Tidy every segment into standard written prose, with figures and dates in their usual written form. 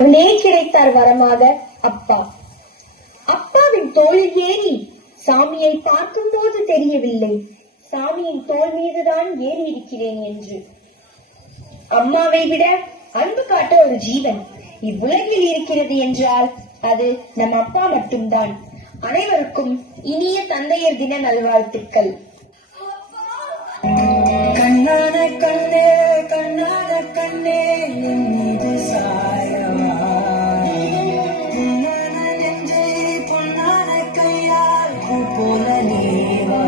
அவனே கிடைத்தார் வரமாக அப்பா. அப்பாவின் தோளில் ஏறி சாமியை பார்க்கும் போது தெரியவில்லை சாமியின் தோல் மீதுதான் ஏறி இருக்கிறேன் என்று. அம்மாவை விட அன்பு காட்ட ஒரு ஜீவன் இவ்வுலகில் இருக்கிறது என்றால் அது நம் அப்பா மட்டும்தான். அனைவருக்கும் இனிய தந்தையர் தின நல்வாழ்த்துக்கள். கண்ணான கண்ணே கண்ணான கண்ணே என் மீது சாயவா, பொன்னான நெஞ்சை பொன்னான கையால் பூ போல நீவா.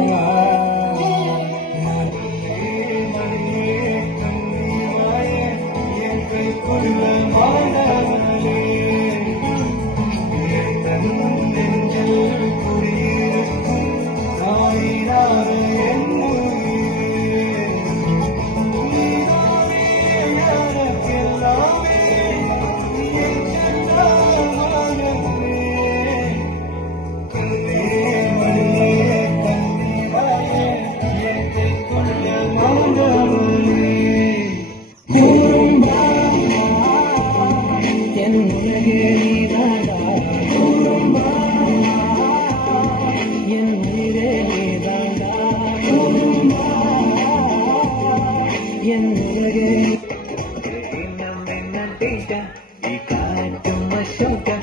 Inam inam tita, ikatum masyuka.